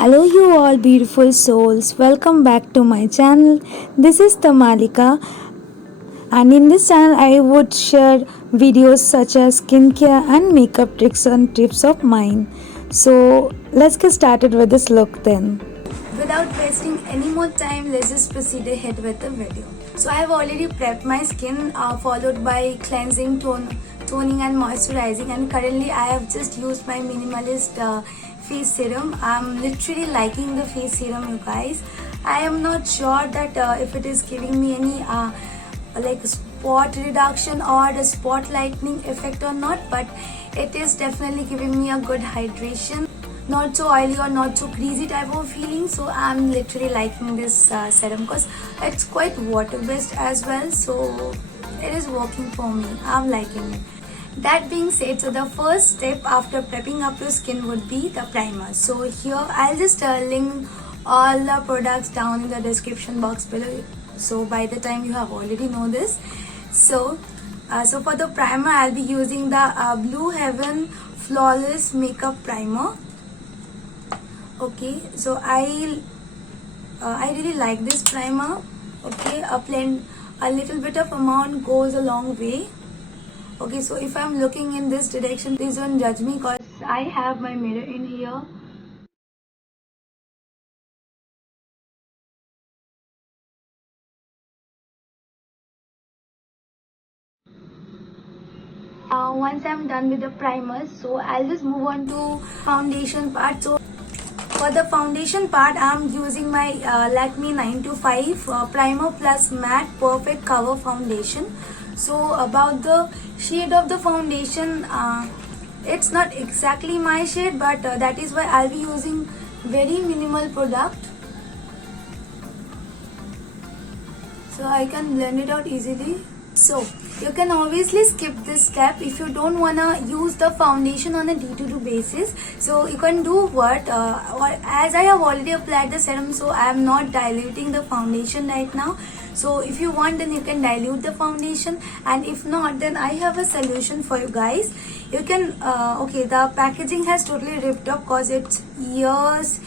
Hello, you all beautiful souls. Welcome back to my channel. This is Tamalika, and in this channel, I would share videos such as skincare and makeup tricks and tips of mine. So, let's get started with this look then. Without wasting any more time, let's just proceed ahead with the video. So I have already prepped my skin, followed by cleansing, toning and moisturizing, and currently I have just used my minimalist face serum. I'm literally liking the face serum, you guys. I am not sure that if it is giving me any like spot reduction or the spot lightening effect or not, but it is definitely giving me a good hydration, not so oily or not so greasy type of feeling. So I'm literally liking this serum because it's quite water based as well, so it is working for me. I'm liking it. That being said, so the first step after prepping up your skin would be the primer. So here I'll just link all the products down in the description box below, so by the time you have already know this. So for the primer, I'll be using the Blue Heaven Flawless Makeup Primer. Okay, so I really like this primer. Okay, a little bit of amount goes a long way. Okay, so if I'm looking in this direction, please don't judge me because I have my mirror in here. Once I'm done with the primers, so I'll just move on to foundation part. So for the foundation part, I'm using my Lakme 925 Primer Plus Matte Perfect Cover Foundation. So about the shade of the foundation, it's not exactly my shade, but that is why I'll be using very minimal product, so I can blend it out easily. So you can obviously skip this step if you don't wanna use the foundation on a D2 basis. So you can do what, or as I have already applied the serum, so I am not diluting the foundation right now. So if you want, then you can dilute the foundation, and if not, then I have a solution for you guys. You can okay, the packaging has totally ripped up because it's years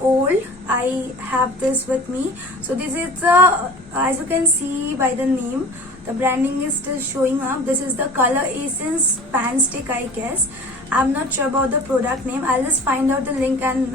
old. I have this with me. So this is the, as you can see by the name, the branding is still showing up. This is the Color Essence Pan Stick, I guess. I'm not sure about the product name. I'll just find out the link and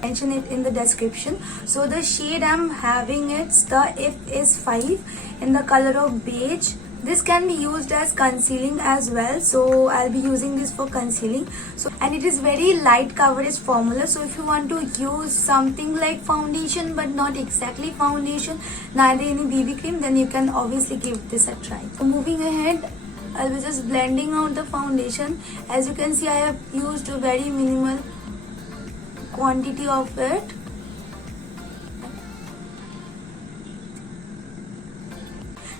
mention it in the description. So the shade I'm having, it's the FS5 in the color of beige. This can be used as concealing as well, so I'll be using this for concealing. So, and it is very light coverage formula, so if you want to use something like foundation but not exactly foundation, neither any BB cream, then you can obviously give this a try. So moving ahead, I'll be just blending out the foundation. As you can see, I have used a very minimal quantity of it.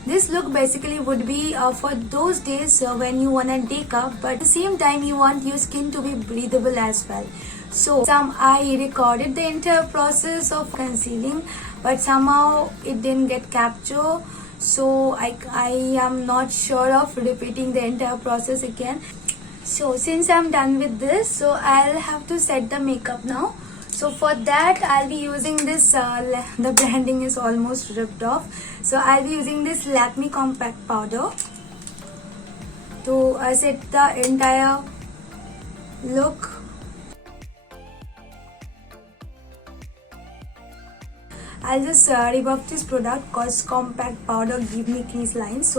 This look basically would be for those days when you want to take up, but at the same time you want your skin to be breathable as well. So I recorded the entire process of concealing, but somehow it didn't get captured. So I am not sure of repeating the entire process again. So since I'm done with this, so I'll have to set the makeup now. So for that, I'll be using this, the branding is almost ripped off. So I'll be using this Lakme Compact Powder to set the entire look. I'll just rebuff this product because compact powder give me crease lines.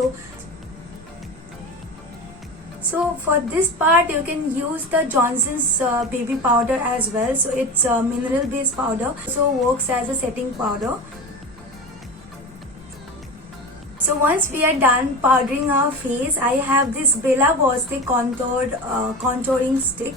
So for this part, you can use the Johnson's baby powder as well. So it's a mineral based powder, so works as a setting powder. So once we are done powdering our face, I have this Bella Bostic contouring stick.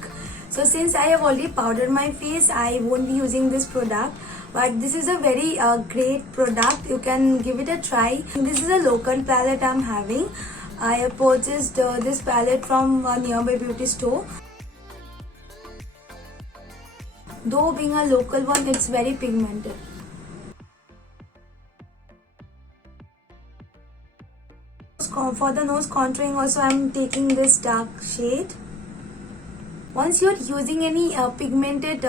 So since I have already powdered my face, I won't be using this product, but this is a very great product. You can give it a try. This is a local palette I'm having. I have purchased this palette from a nearby beauty store. Though being a local one, it's very pigmented. For the nose contouring also, I'm taking this dark shade. Once you're using any pigmented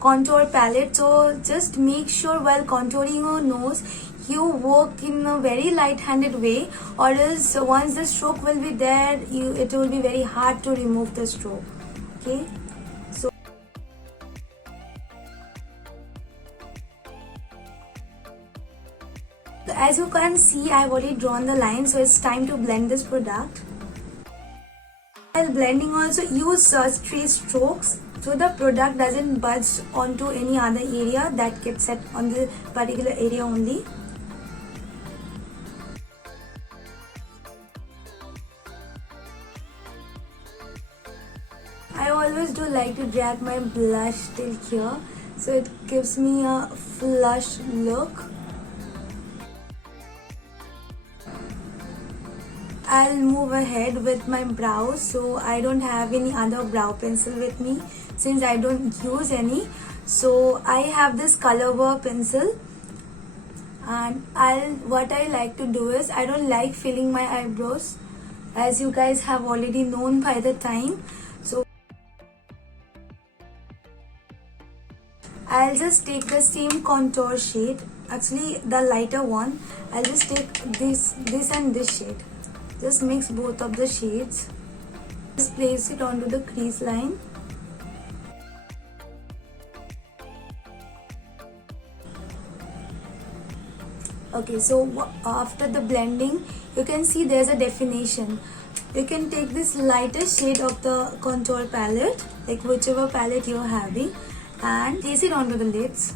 contour palette, so just make sure while contouring your nose you work in a very light-handed way, or else once the stroke will be there, it will be very hard to remove the stroke. Okay, so as you can see, I've already drawn the line, so it's time to blend this product. While blending, also use straight strokes so the product doesn't budge onto any other area, that gets set on the particular area only. I always do like to drag my blush till here, so it gives me a flush look. I'll move ahead with my brows, so I don't have any other brow pencil with me since I don't use any. So I have this Colorwork pencil, and what I like to do is, I don't like filling my eyebrows, as you guys have already known by the time. So I'll just take the same contour shade, actually the lighter one. I'll just take this and this shade. Just mix both of the shades. Just place it onto the crease line. Okay, so after the blending, you can see there's a definition. You can take this lighter shade of the contour palette, like whichever palette you're having, and place it onto the lids.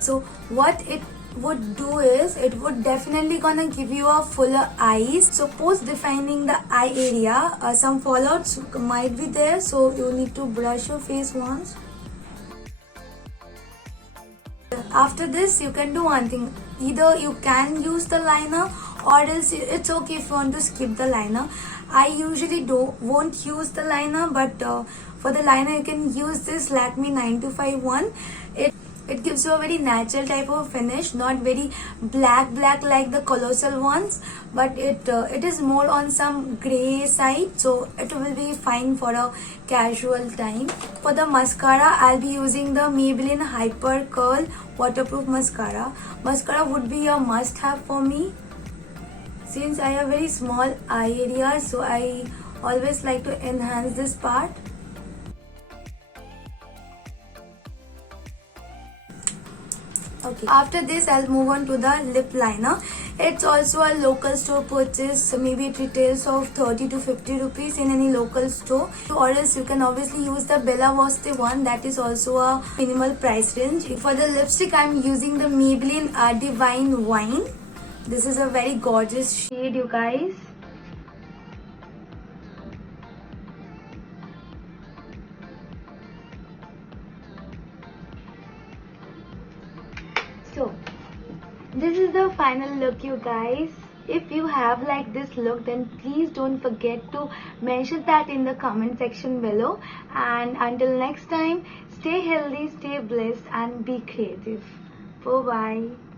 So what it would do is, it would definitely gonna give you a fuller eyes. So post defining the eye area, some fallouts might be there, so you need to brush your face once. After this, you can do one thing. Either you can use the liner, or else it's okay if you want to skip the liner. I usually won't use the liner, but for the liner you can use this Lakme 9251. It gives you a very natural type of finish, not very black like the Colossal ones, but it is more on some grey side, so it will be fine for a casual time. For the mascara, I'll be using the Maybelline Hyper Curl Waterproof Mascara. Mascara would be a must-have for me, since I have very small eye area, so I always like to enhance this part. Okay, after this I'll move on to the lip liner. It's also a local store purchase, maybe it retails of 30 to 50 rupees in any local store, or else you can obviously use the Bella Voste one, that is also a minimal price range. For the lipstick, I'm using the Maybelline Divine Wine. This is a very gorgeous shade, you guys. So this is the final look, you guys. If you have liked this look, then please don't forget to mention that in the comment section below. And until next time, stay healthy, stay blessed, and be creative. Bye bye.